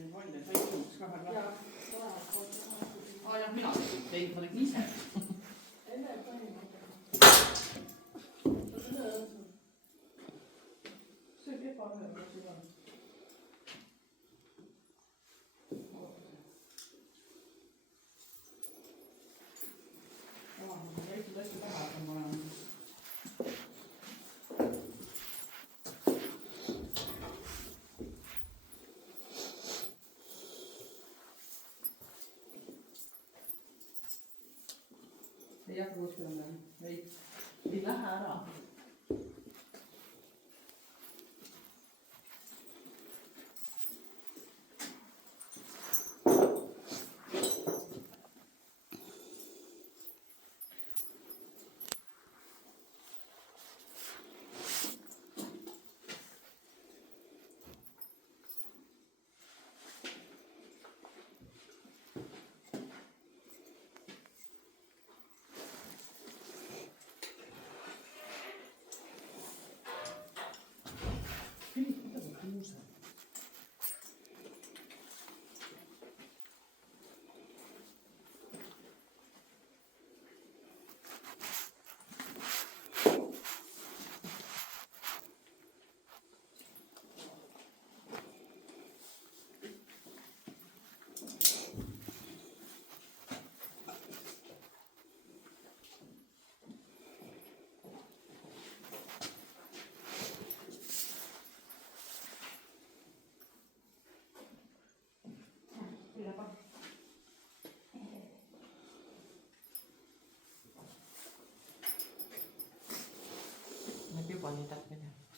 Neid valle sai jõuks ka väga. Jah, mina tegin, ma tegin ise. See on ebaühe, kas see on. Ma käisin asju taha, aga ma olen ei hakka kuskil on, ei lähe ära. Näeb juba nii täpne.